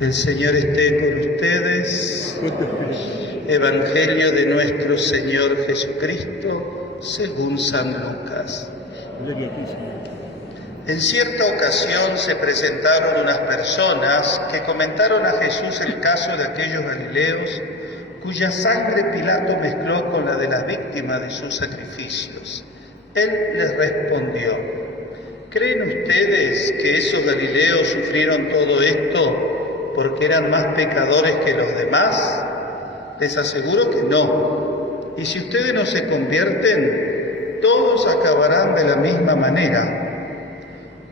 El Señor esté con ustedes. Evangelio de nuestro Señor Jesucristo según San Lucas. Gloria a ti, Señor. En cierta ocasión se presentaron unas personas que comentaron a Jesús el caso de aquellos galileos cuya sangre Pilato mezcló con la de las víctimas de sus sacrificios. Él les respondió: ¿creen ustedes que esos galileos sufrieron todo esto porque eran más pecadores que los demás? Les aseguro que no. Y si ustedes no se convierten, todos acabarán de la misma manera.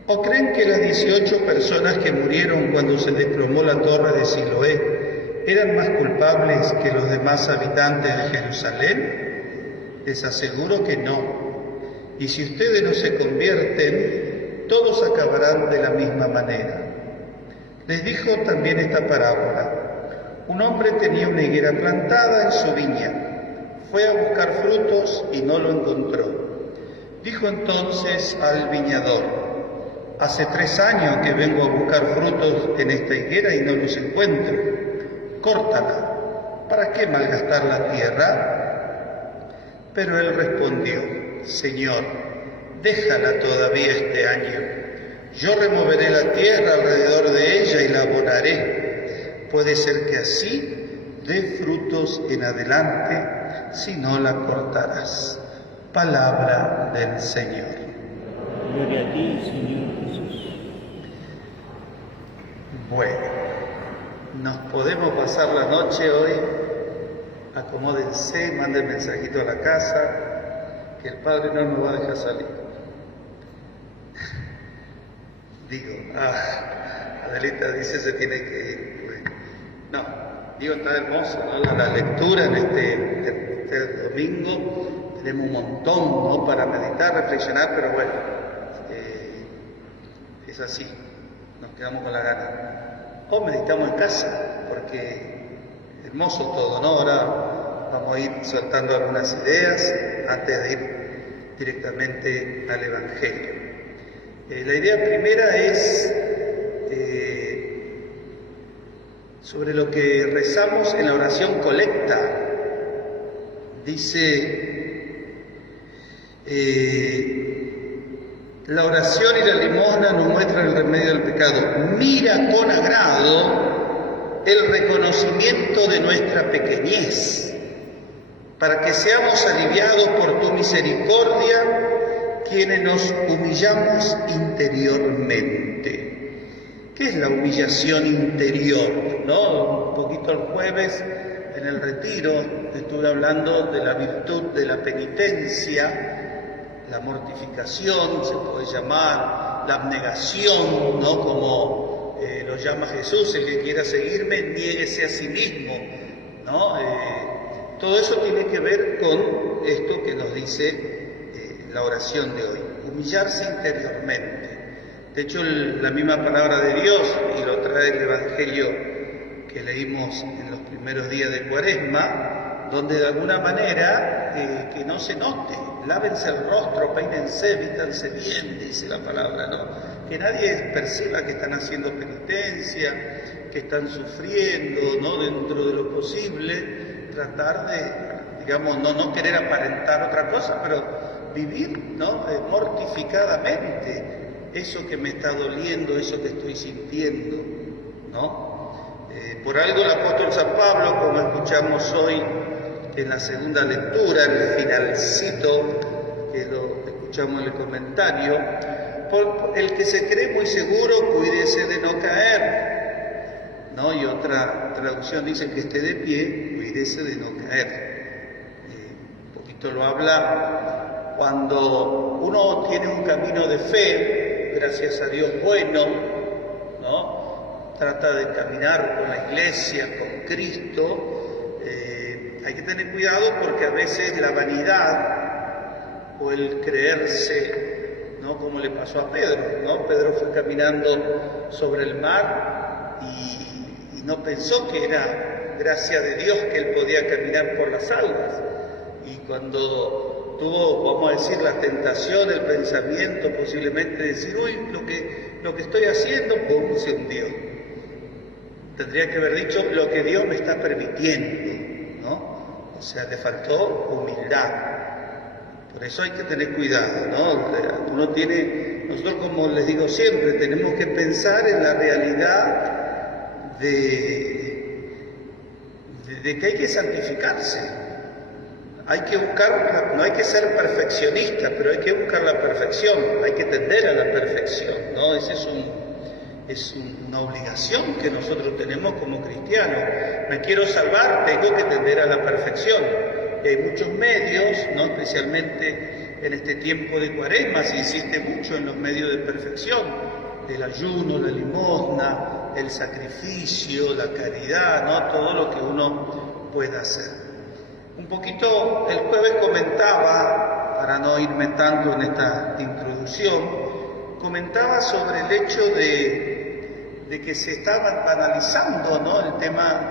¿O creen que las 18 personas que murieron cuando se desplomó la torre de Siloé eran más culpables que los demás habitantes de Jerusalén? Les aseguro que no. Y si ustedes no se convierten, todos acabarán de la misma manera. Les dijo también esta parábola. Un hombre tenía una higuera plantada en su viña. Fue a buscar frutos y no lo encontró. Dijo entonces al viñador: hace 3 años que vengo a buscar frutos en esta higuera y no los encuentro. Córtala. ¿Para qué malgastar la tierra? Pero él respondió: Señor, déjala todavía este año. Yo removeré la tierra alrededor de ella y la abonaré. Puede ser que así dé frutos en adelante, si no la cortarás. Palabra del Señor. Gloria a ti, Señor Jesús. Bueno, nos podemos pasar la noche hoy. Acomódense, manden mensajito a la casa, que el Padre no nos va a dejar salir. Digo, Adelita dice se tiene que ir. No, digo, está hermoso, ¿no? La lectura en este domingo. Tenemos un montón, ¿no?, para meditar, reflexionar, pero bueno, es así, nos quedamos con la gana. O meditamos en casa, porque hermoso todo, ¿no? Ahora vamos a ir soltando algunas ideas antes de ir directamente al Evangelio. La idea primera es sobre lo que rezamos en la oración colecta. Dice, la oración y la limosna nos muestran el remedio del pecado. Mira con agrado el reconocimiento de nuestra pequeñez, para que seamos aliviados por tu misericordia, quienes nos humillamos interiormente. ¿Qué es la humillación interior? ¿No? Un poquito el jueves en el retiro estuve hablando de la virtud de la penitencia, la mortificación, se puede llamar, la abnegación, ¿no?, como lo llama Jesús: el que quiera seguirme, niéguese a sí mismo, ¿no? Todo eso tiene que ver con esto que nos dice la oración de hoy, humillarse interiormente. De hecho, la misma palabra de Dios, y lo trae el Evangelio que leímos en los primeros días de Cuaresma, donde de alguna manera, que no se note, lávense el rostro, peínense, vístanse bien, dice la palabra, ¿no? Que nadie perciba que están haciendo penitencia, que están sufriendo, ¿no? Dentro de lo posible, tratar de, digamos, no querer aparentar otra cosa, pero vivir, ¿no?, mortificadamente eso que me está doliendo, eso que estoy sintiendo, ¿no? Por algo el apóstol San Pablo, como escuchamos hoy en la segunda lectura, el finalcito, que lo escuchamos en el comentario, por el que se cree muy seguro, cuídese de no caer, ¿no? Y otra traducción dice que esté de pie, cuídese de no caer. Un poquito lo habla cuando uno tiene un camino de fe, gracias a Dios bueno, ¿no? Trata de caminar con la Iglesia, con Cristo. Hay que tener cuidado porque a veces la vanidad o el creerse, ¿no?, como le pasó a Pedro, ¿no? Pedro fue caminando sobre el mar y no pensó que era gracia de Dios que él podía caminar por las aguas. Y cuando tuvo, vamos a decir, la tentación, el pensamiento posiblemente de decir, uy, lo que estoy haciendo, ¡pum!, se hundió. tendría que haber dicho lo que Dios me está permitiendo, ¿no? O sea, le faltó humildad. Por eso hay que tener cuidado, ¿no? Nosotros, como les digo siempre, tenemos que pensar en la realidad de que hay que santificarse. Hay que buscar, no hay que ser perfeccionista, pero hay que buscar la perfección, hay que tender a la perfección, ¿no? Esa es una obligación que nosotros tenemos como cristianos. Me quiero salvar, tengo que tender a la perfección. Y hay muchos medios, ¿no? Especialmente en este tiempo de Cuaresma, se insiste mucho en los medios de perfección, el ayuno, la limosna, el sacrificio, la caridad, ¿no? Todo lo que uno pueda hacer. Un poquito, el jueves comentaba, para no irme tanto en esta introducción, comentaba sobre el hecho de que se estaba banalizando, ¿no? El tema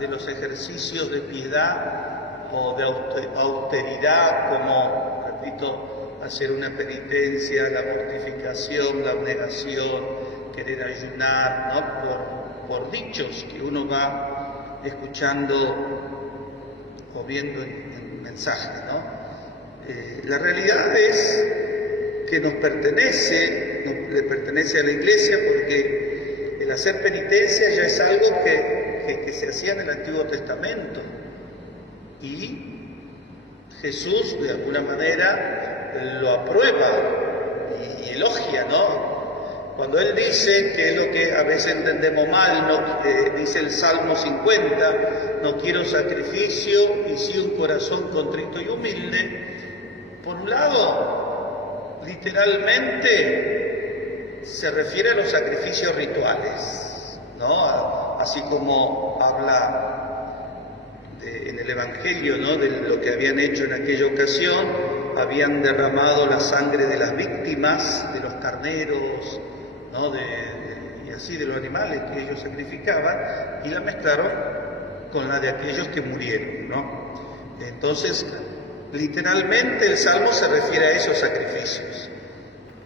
de los ejercicios de piedad o de austeridad, como, repito, hacer una penitencia, la mortificación, la abnegación, querer ayunar, ¿no? Por dichos que uno va escuchando o viendo en mensaje, ¿no? La realidad es que le pertenece a la Iglesia, porque el hacer penitencia ya es algo que se hacía en el Antiguo Testamento. Y Jesús, de alguna manera, lo aprueba y elogia, ¿no? Cuando Él dice, que es lo que a veces entendemos mal, ¿no? Dice el Salmo 50, no quiero sacrificio y sí un corazón contrito y humilde. Por un lado, literalmente se refiere a los sacrificios rituales, ¿no? Así como habla en el Evangelio, ¿no? De lo que habían hecho en aquella ocasión, habían derramado la sangre de las víctimas, de los carneros, ¿no? Y así de los animales que ellos sacrificaban, y la mezclaron con la de aquellos que murieron, ¿no? Entonces, literalmente el Salmo se refiere a esos sacrificios,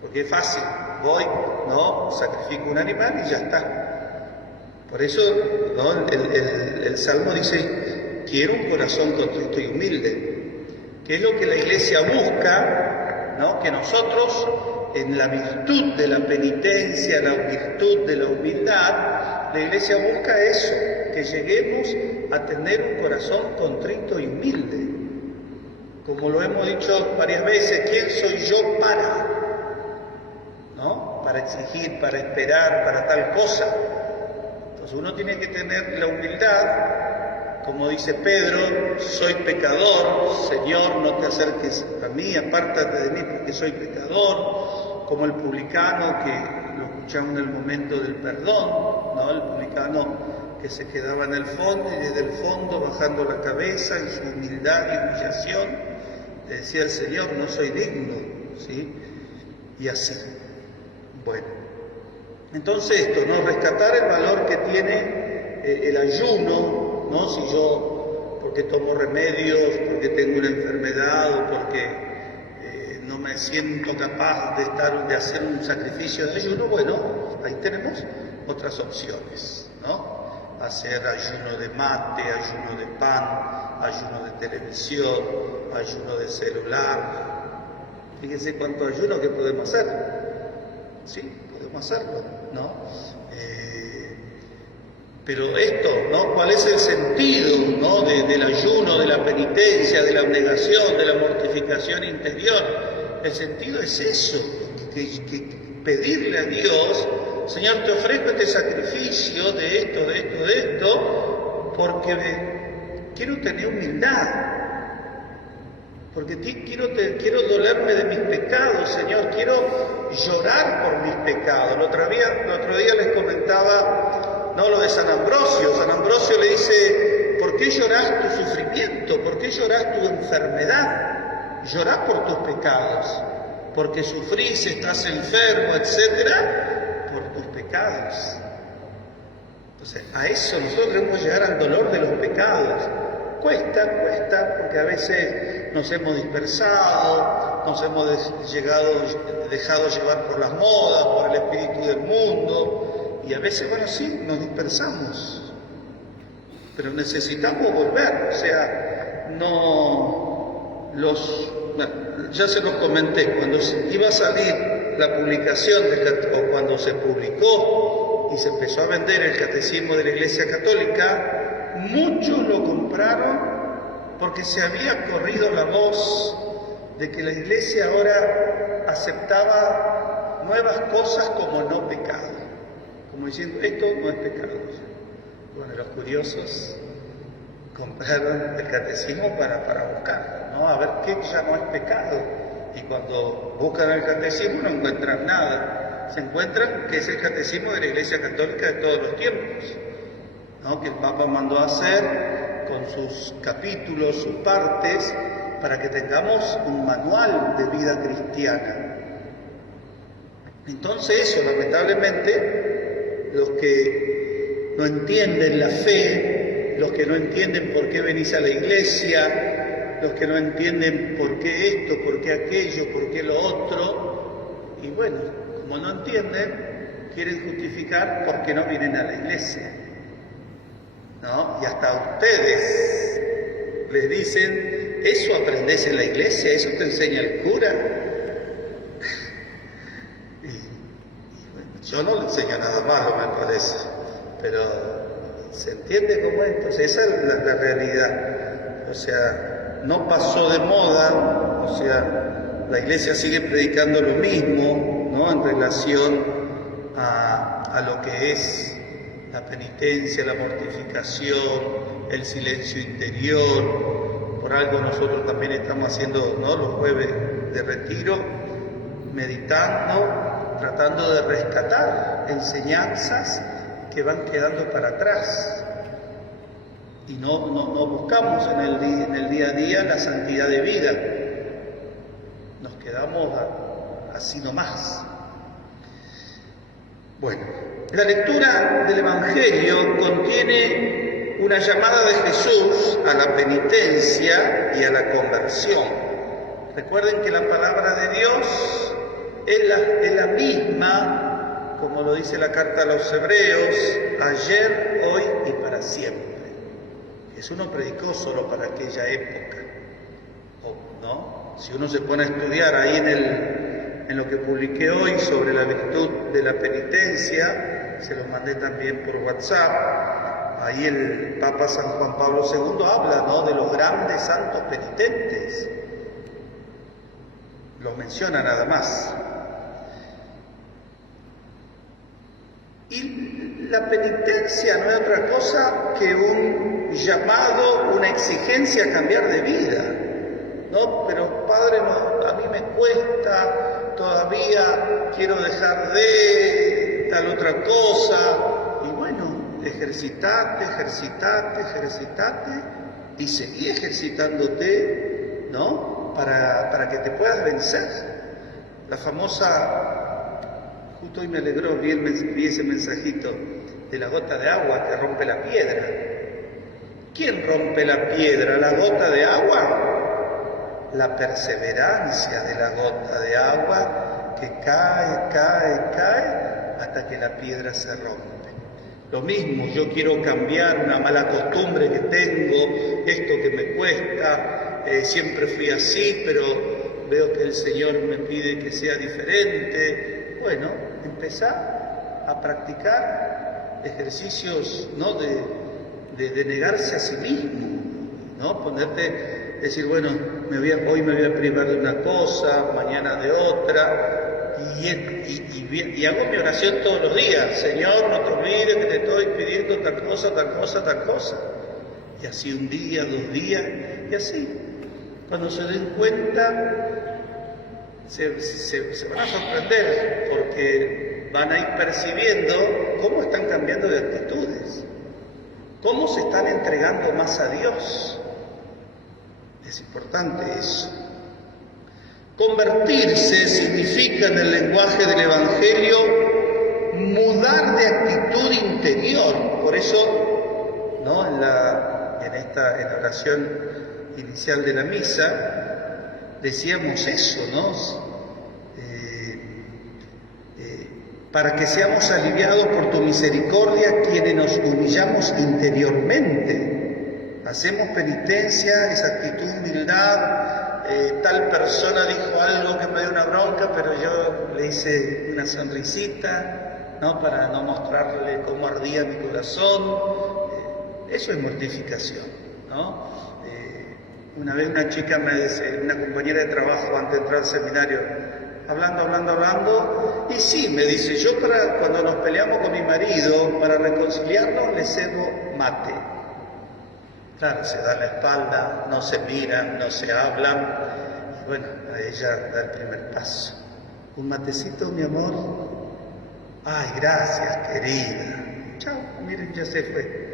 porque es fácil, voy, ¿no? Sacrifico un animal y ya está. Por eso, ¿no? El Salmo dice, quiero un corazón contrito y humilde, que es lo que la Iglesia busca, ¿no? Que nosotros, en la virtud de la penitencia, la virtud de la humildad, la Iglesia busca eso, que lleguemos a tener un corazón contrito y humilde. Como lo hemos dicho varias veces, ¿quién soy yo para? ¿No? Para exigir, para esperar, para tal cosa. Entonces uno tiene que tener la humildad, como dice Pedro, soy pecador, Señor, no te acerques a mí, apártate de mí porque soy pecador. Como el publicano, que lo escuchamos en el momento del perdón, ¿no? El publicano que se quedaba en el fondo y desde el fondo, bajando la cabeza en su humildad y humillación, le decía al Señor, no soy digno, ¿sí? Y así. Bueno, entonces esto, ¿no? Rescatar el valor que tiene el ayuno, ¿no? Si yo, porque tomo remedios, porque tengo una enfermedad o porque no me siento capaz de hacer un sacrificio de ayuno, bueno, ahí tenemos otras opciones, ¿no? Hacer ayuno de mate, ayuno de pan, ayuno de televisión, ayuno de celular. Fíjense cuánto ayuno que podemos hacer. Sí, podemos hacerlo, ¿no? Pero esto, ¿no? ¿Cuál es el sentido, ¿no? del ayuno, de la penitencia, de la abnegación, de la mortificación interior? El sentido es eso, que pedirle a Dios, Señor, te ofrezco este sacrificio de esto, porque quiero tener humildad, porque quiero dolerme de mis pecados, Señor, quiero llorar por mis pecados. El otro día les comentaba, ¿no? Lo de San Ambrosio. San Ambrosio le dice, ¿por qué llorás tu sufrimiento? ¿Por qué llorás tu enfermedad? Llorá por tus pecados, porque sufrís, estás enfermo, etcétera, por tus pecados. Entonces, a eso nosotros debemos llegar al dolor de los pecados. Cuesta, porque a veces nos hemos dispersado, nos hemos dejado llevar por las modas, por el espíritu del mundo, y a veces, bueno, sí, nos dispersamos. pero necesitamos volver, o sea, ya se los comenté, cuando iba a salir la publicación, o cuando se publicó y se empezó a vender el Catecismo de la Iglesia Católica, muchos lo compraron porque se había corrido la voz de que la Iglesia ahora aceptaba nuevas cosas como no pecado, como diciendo, esto no es pecado. Bueno, los curiosos compraron el catecismo para buscar, ¿no? A ver qué ya no es pecado. Y cuando buscan el catecismo no encuentran nada. Se encuentran que es el catecismo de la Iglesia Católica de todos los tiempos, ¿no? Que el Papa mandó a hacer con sus capítulos, sus partes, para que tengamos un manual de vida cristiana. Entonces eso, lamentablemente, los que no entienden la fe, los que no entienden por qué venís a la iglesia, los que no entienden por qué esto, por qué aquello, por qué lo otro, y bueno, como no entienden, quieren justificar por qué no vienen a la iglesia, ¿no? Y hasta a ustedes les dicen, ¿eso aprendés en la iglesia? ¿Eso te enseña el cura? Yo no le enseño nada malo, me parece, pero ¿se entiende cómo es? Entonces esa es la realidad. O sea, no pasó de moda, o sea, la iglesia sigue predicando lo mismo, ¿no? En relación a lo que es la penitencia, la mortificación, el silencio interior. Por algo nosotros también estamos haciendo, ¿no?, los jueves de retiro, meditando, tratando de rescatar enseñanzas que van quedando para atrás. Y no buscamos en el día a día la santidad de vida. Nos quedamos así nomás. Bueno, la lectura del Evangelio contiene una llamada de Jesús a la penitencia y a la conversión. Recuerden que la palabra de Dios es la misma, como lo dice la carta a los Hebreos, ayer, hoy y para siempre. Jesús no predicó solo para aquella época, ¿no? Si uno se pone a estudiar ahí en lo que publiqué hoy sobre la virtud de la penitencia, se los mandé también por WhatsApp, ahí el Papa San Juan Pablo II habla, ¿no?, de los grandes santos penitentes, los menciona nada más. Y la penitencia no es otra cosa que un llamado, una exigencia a cambiar de vida, ¿no? Pero Padre, no, a mí me cuesta, todavía quiero dejar de tal otra cosa. Y bueno, ejercitate y seguí ejercitándote, ¿no? Para que te puedas vencer. La famosa... Justo hoy me alegró, vi ese mensajito de la gota de agua que rompe la piedra. ¿Quién rompe la piedra? ¿La gota de agua? La perseverancia de la gota de agua que cae hasta que la piedra se rompe. Lo mismo, yo quiero cambiar una mala costumbre que tengo, esto que me cuesta, siempre fui así, pero veo que el Señor me pide que sea diferente. Bueno, empezar a practicar ejercicios, ¿no?, de negarse a sí mismo, ¿no? Decir, bueno, hoy me voy a privar de una cosa, mañana de otra, y hago mi oración todos los días. Señor, no te olvides que te estoy pidiendo tal cosa. Y así un día, 2 días, y así. Cuando se den cuenta, se van a sorprender, porque van a ir percibiendo cómo están cambiando de actitudes, cómo se están entregando más a Dios. Es importante eso. Convertirse significa, en el lenguaje del Evangelio, mudar de actitud interior. Por eso, ¿no?, en la oración inicial de la misa, decíamos eso, ¿no? para que seamos aliviados por tu misericordia quienes nos humillamos interiormente. Hacemos penitencia, esa actitud de humildad. Tal persona dijo algo que me dio una bronca, pero yo le hice una sonrisita, ¿no? Para no mostrarle cómo ardía mi corazón. Eso es mortificación, ¿no? Una vez una chica me dice, una compañera de trabajo antes de entrar al seminario, hablando, y sí, me dice, yo cuando nos peleamos con mi marido, para reconciliarnos, le cebo mate. Claro, se da la espalda, no se miran, no se hablan, y bueno, a ella da el primer paso. ¿Un matecito, mi amor? Ay, gracias, querida. Chao, miren, ya se fue.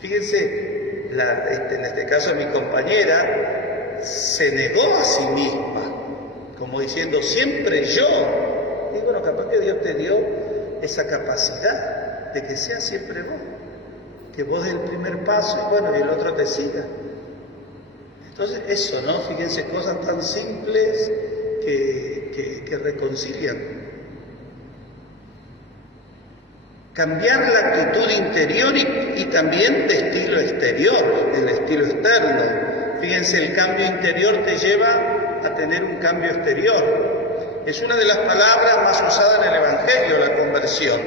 Fíjense, en este caso mi compañera se negó a sí misma, como diciendo, siempre yo. Y bueno, capaz que Dios te dio esa capacidad de que sea siempre vos, que vos des el primer paso y bueno, y el otro te siga. Entonces eso, ¿no? Fíjense, cosas tan simples que reconcilian. Cambiar la actitud interior y también de estilo exterior, el estilo externo. Fíjense, el cambio interior te lleva a tener un cambio exterior. Es una de las palabras más usadas en el Evangelio, la conversión.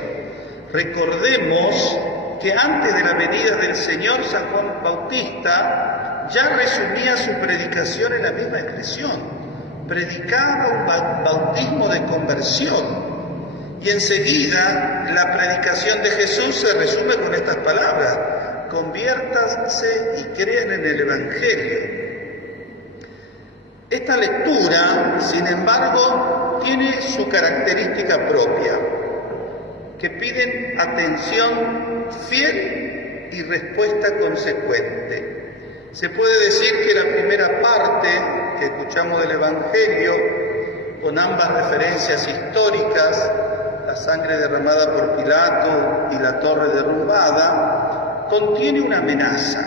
Recordemos que antes de la venida del Señor, San Juan Bautista ya resumía su predicación en la misma expresión. Predicaba un bautismo de conversión. Y enseguida la predicación de Jesús se resume con estas palabras: conviértanse y crean en el Evangelio. Esta lectura, sin embargo, tiene su característica propia, que piden atención fiel y respuesta consecuente. Se puede decir que la primera parte que escuchamos del Evangelio, con ambas referencias históricas, la sangre derramada por Pilato y la torre derrumbada, contiene una amenaza,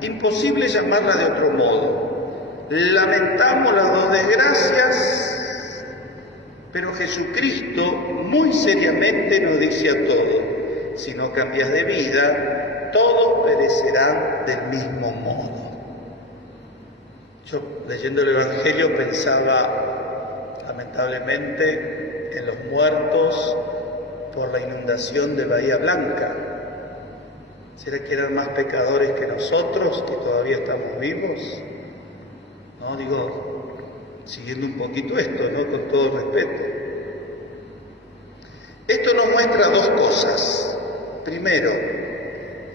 imposible llamarla de otro modo. Lamentamos las dos desgracias, pero Jesucristo muy seriamente nos dice a todos: si no cambias de vida, todos perecerán del mismo modo. Yo, leyendo el Evangelio, pensaba, lamentablemente, en los muertos por la inundación de Bahía Blanca. ¿Será que eran más pecadores que nosotros, que todavía estamos vivos? No, digo, siguiendo un poquito esto, ¿no? Con todo respeto. Esto nos muestra dos cosas. Primero,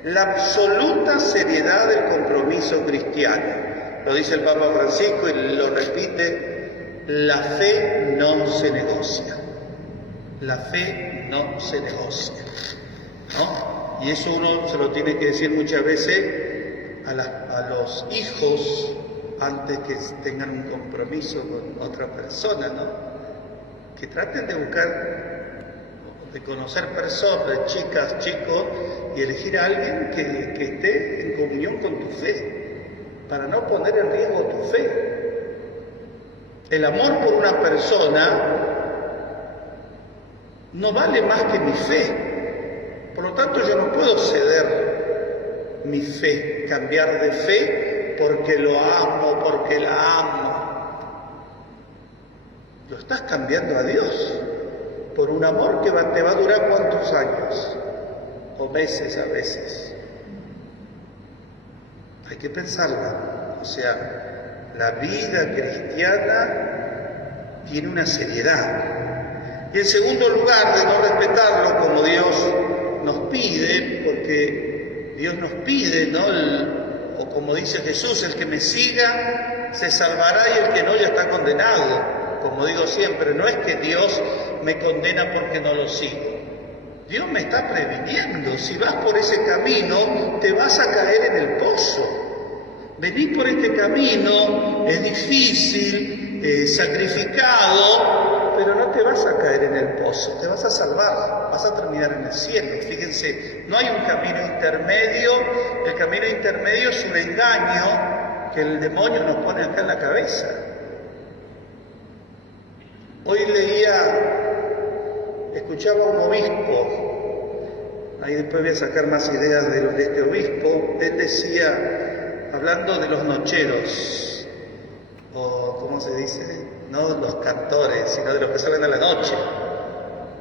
la absoluta seriedad del compromiso cristiano. Lo dice el Papa Francisco y lo repite: la fe no se negocia. La fe no se negocia, ¿no? Y eso uno se lo tiene que decir muchas veces a los hijos antes que tengan un compromiso con otra persona, ¿no? Que traten de buscar, de conocer personas, chicas, chicos, y elegir a alguien que esté en comunión con tu fe, para no poner en riesgo tu fe. El amor por una persona no vale más que mi fe. Por lo tanto, yo no puedo ceder mi fe, cambiar de fe porque lo amo, porque la amo. Lo estás cambiando a Dios por un amor que te va a durar ¿cuántos años? O meses a veces. Hay que pensarla. O sea, la vida cristiana tiene una seriedad. Y en segundo lugar, de no respetarlo como Dios nos pide, porque Dios nos pide, ¿no? O como dice Jesús: el que me siga se salvará y el que no ya está condenado. Como digo siempre, no es que Dios me condena porque no lo sigo. Dios me está previniendo. Si vas por ese camino, te vas a caer en el pozo. Venís por este camino, es difícil, sacrificado, pero no te vas a caer en el pozo, te vas a salvar, vas a terminar en el cielo. Fíjense, no hay un camino intermedio. El camino intermedio es un engaño que el demonio nos pone acá en la cabeza. Hoy leía escuchaba a un obispo, ahí después voy a sacar más ideas de este obispo. Él decía, hablando de los nocheros, o ¿cómo se dice? No los cantores, sino de los que salen a la noche,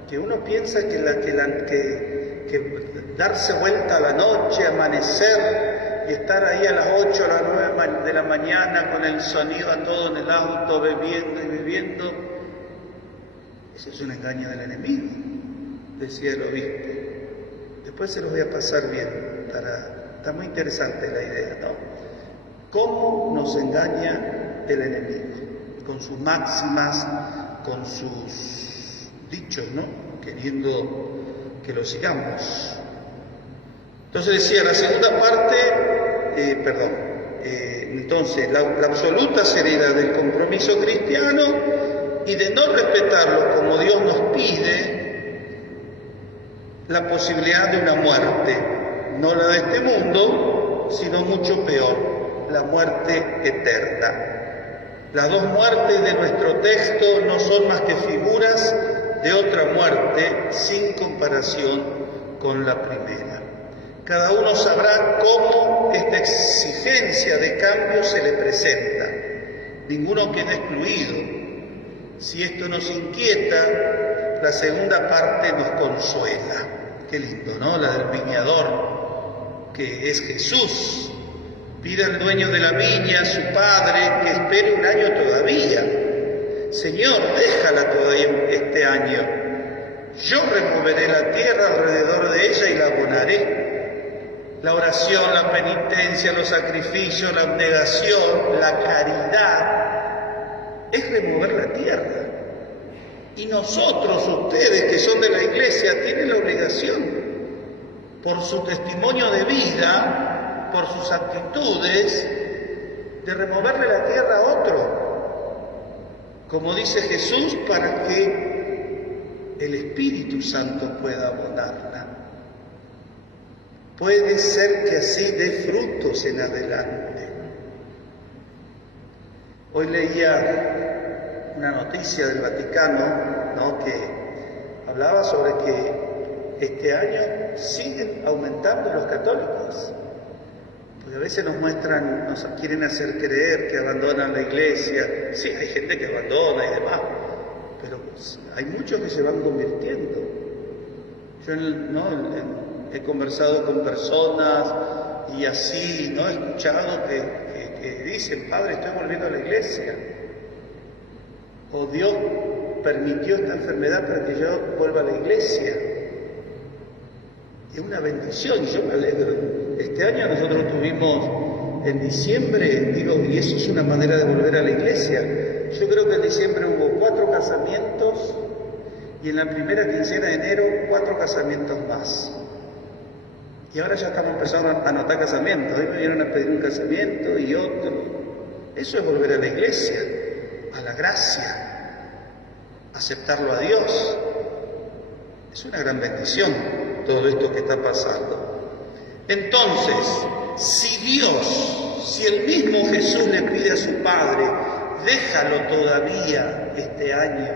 que uno piensa que darse vuelta a la noche, amanecer y estar ahí a las 8 a las 9 de la mañana con el sonido a todo en el auto, bebiendo y bebiendo, eso es un engaño del enemigo, decía el obispo. Después se los voy a pasar bien, está muy interesante la idea, ¿no? ¿Cómo nos engaña el enemigo? Con sus máximas, con sus dichos, ¿no? Queriendo que lo sigamos. Entonces decía, la segunda parte, entonces la absoluta seriedad del compromiso cristiano y de no respetarlo como Dios nos pide, la posibilidad de una muerte, no la de este mundo, sino mucho peor, la muerte eterna. Las dos muertes de nuestro texto no son más que figuras de otra muerte sin comparación con la primera. Cada uno sabrá cómo esta exigencia de cambio se le presenta. Ninguno queda excluido. Si esto nos inquieta, la segunda parte nos consuela. Qué lindo, ¿no? La del viñador, que es Jesús. Pide al dueño de la viña, a su padre, que espere un año todavía. Señor, déjala todavía este año. Yo removeré la tierra alrededor de ella y la abonaré. La oración, la penitencia, los sacrificios, la abnegación, la caridad, es remover la tierra. Y nosotros, ustedes que son de la iglesia, tienen la obligación, por su testimonio de vida, por sus actitudes, de removerle la tierra a otro. Como dice Jesús, para que el Espíritu Santo pueda abonarla. Puede ser que así dé frutos en adelante. Hoy leía una noticia del Vaticano, ¿no?, que hablaba sobre que este año siguen aumentando los católicos. Porque a veces nos quieren hacer creer que abandonan la iglesia. Sí, hay gente que abandona y demás, pero hay muchos que se van convirtiendo. Yo he conversado con personas y así, ¿no?, he escuchado que dicen, Padre, estoy volviendo a la iglesia. O Dios permitió esta enfermedad para que yo vuelva a la iglesia. Es una bendición y yo me alegro. Este año nosotros tuvimos en diciembre, y eso es una manera de volver a la iglesia. Yo creo que en diciembre hubo 4 casamientos y en la primera quincena de enero 4 casamientos más. Y ahora ya estamos empezando a anotar casamientos. Hoy me vinieron a pedir un casamiento y otro. Eso es volver a la iglesia, a la gracia, aceptarlo a Dios. Es una gran bendición todo esto que está pasando. Entonces, si el mismo Jesús le pide a su Padre, déjalo todavía este año,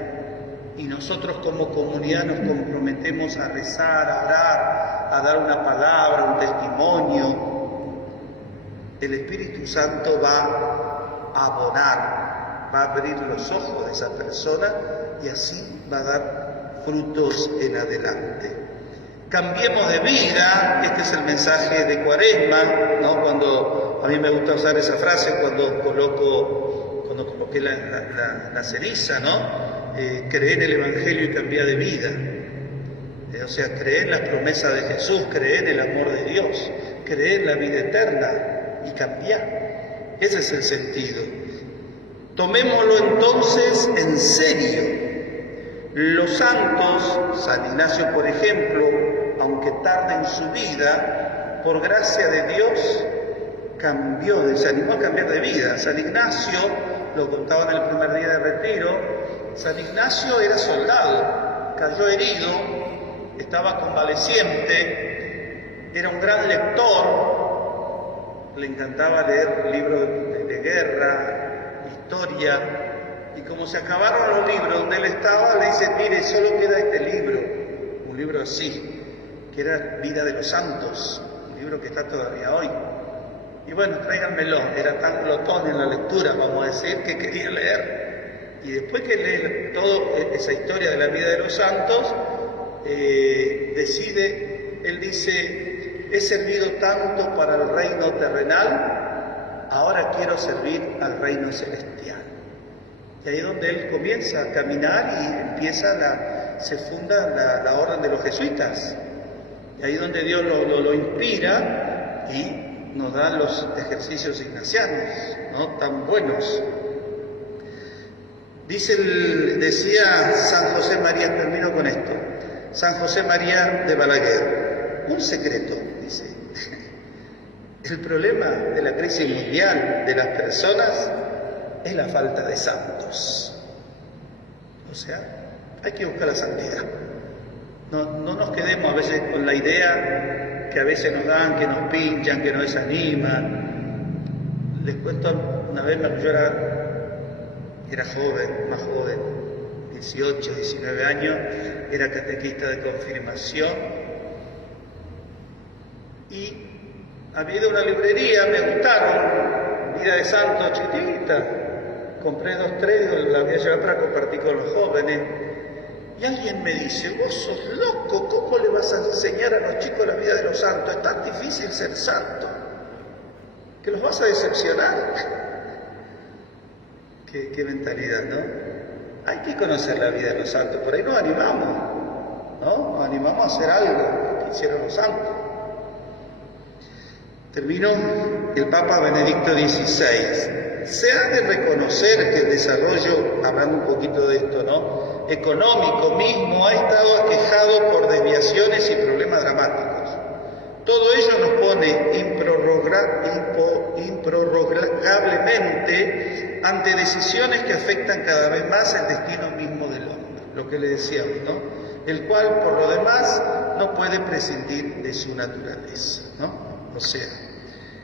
y nosotros como comunidad nos comprometemos a rezar, a orar, a dar una palabra, un testimonio, el Espíritu Santo va a abonar, va a abrir los ojos de esa persona y así va a dar frutos en adelante. Cambiemos de vida, este es el mensaje de Cuaresma, ¿no? Cuando a mí me gusta usar esa frase cuando coloqué la ceniza, ¿no? Creer en el Evangelio y cambiar de vida. O sea, creer en las promesas de Jesús, creer en el amor de Dios, creer en la vida eterna y cambiar. Ese es el sentido. Tomémoslo entonces en serio. Los santos, San Ignacio por ejemplo, aunque tarde en su vida, por gracia de Dios, se animó a cambiar de vida. San Ignacio, lo contaba en el primer día de retiro, San Ignacio era soldado, cayó herido, estaba convaleciente, era un gran lector, le encantaba leer libros de guerra, historia, y como se acabaron los libros donde él estaba, le dice, mire, solo queda este libro. libro así, que era Vida de los Santos, un libro que está todavía hoy. Y bueno, tráiganmelo, era tan glotón en la lectura, vamos a decir, que quería leer. Y después que lee toda esa historia de la vida de los santos, él dice, he servido tanto para el reino terrenal, ahora quiero servir al reino celestial. Y ahí es donde él comienza a caminar y se funda la orden de los jesuitas. Y ahí es donde Dios lo inspira y nos da los ejercicios ignacianos, ¿no? Tan buenos. Decía San José María, termino con esto, San José María de Balaguer, un secreto, dice. El problema de la crisis mundial de las personas es la falta de santos. O sea, hay que buscar la santidad. No nos quedemos a veces con la idea que a veces nos dan, que nos pinchan, que nos desaniman. Les cuento, una vez yo era joven, más joven, 18, 19 años, era catequista de confirmación y había ido a una librería, me gustaron, Vida de Santos chiquitita, compré 2, 3, la voy a llevar para compartir con los jóvenes. Y alguien me dice, vos sos loco, ¿cómo le vas a enseñar a los chicos la vida de los santos? Es tan difícil ser santo, que los vas a decepcionar. Qué mentalidad, ¿no? Hay que conocer la vida de los santos, por ahí nos animamos, ¿no? Nos animamos a hacer algo que hicieron los santos. Terminó el Papa Benedicto XVI. Se ha de reconocer que el desarrollo, hablando un poquito de esto, ¿no?, económico mismo ha estado aquejado por desviaciones y problemas dramáticos. Todo ello nos pone improrrogablemente ante decisiones que afectan cada vez más el destino mismo del hombre, lo que le decíamos, ¿no?, el cual por lo demás no puede prescindir de su naturaleza, ¿no? O sea,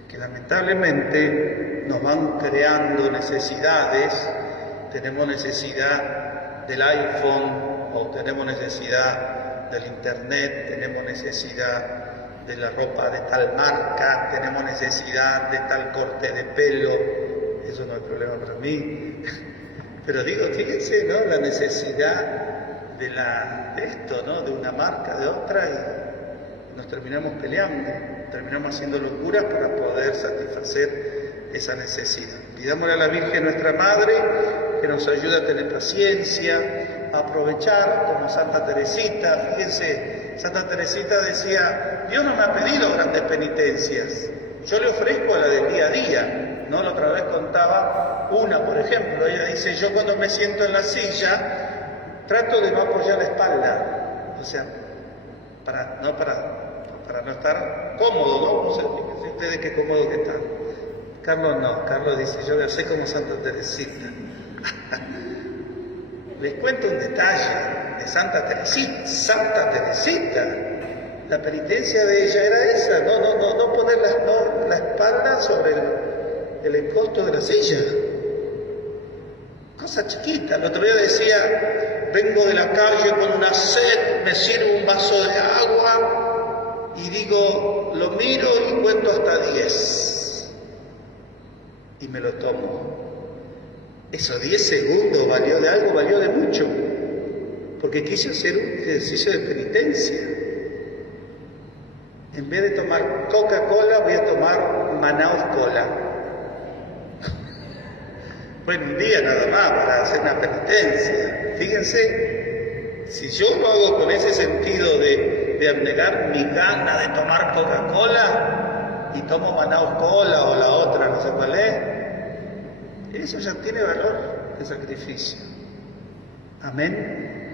que lamentablemente nos van creando necesidades, tenemos necesidad del iPhone, o tenemos necesidad del internet, tenemos necesidad de la ropa de tal marca, tenemos necesidad de tal corte de pelo, eso no es problema para mí, pero digo, fíjense, ¿no?, la necesidad de esto, ¿no?, de una marca, de otra, y nos terminamos peleando, terminamos haciendo locuras para poder satisfacer esa necesidad. Pidámosle a la Virgen nuestra Madre que nos ayude a tener paciencia, a aprovechar, como Santa Teresita. Fíjense, Santa Teresita decía, Dios no me ha pedido grandes penitencias, yo le ofrezco la del día a día, ¿no? La otra vez contaba una, por ejemplo, ella dice, yo cuando me siento en la silla, trato de no apoyar la espalda, o sea, para no estar cómodo, ¿no? No sé, fíjense ustedes qué cómodo que están. Carlos no, Carlos dice, yo voy a hacer como Santa Teresita. Les cuento un detalle de Santa Teresita. Santa Teresita, la penitencia de ella era esa, no poner la espalda sobre el encosto de la silla. Cosa chiquita. El otro día decía, vengo de la calle con una sed, me sirvo un vaso de agua y digo, lo miro y cuento hasta 10. Y me lo tomo. Esos 10 segundos valió de algo, valió de mucho, porque quise hacer un ejercicio de penitencia. En vez de tomar Coca-Cola, voy a tomar Manaus Cola. Bueno, un día nada más para hacer una penitencia. Fíjense, si yo lo hago con ese sentido de abnegar mi gana de tomar Coca-Cola y tomo Manaus Cola o la otra, no sé cuál es, eso ya tiene valor de sacrificio. Amén.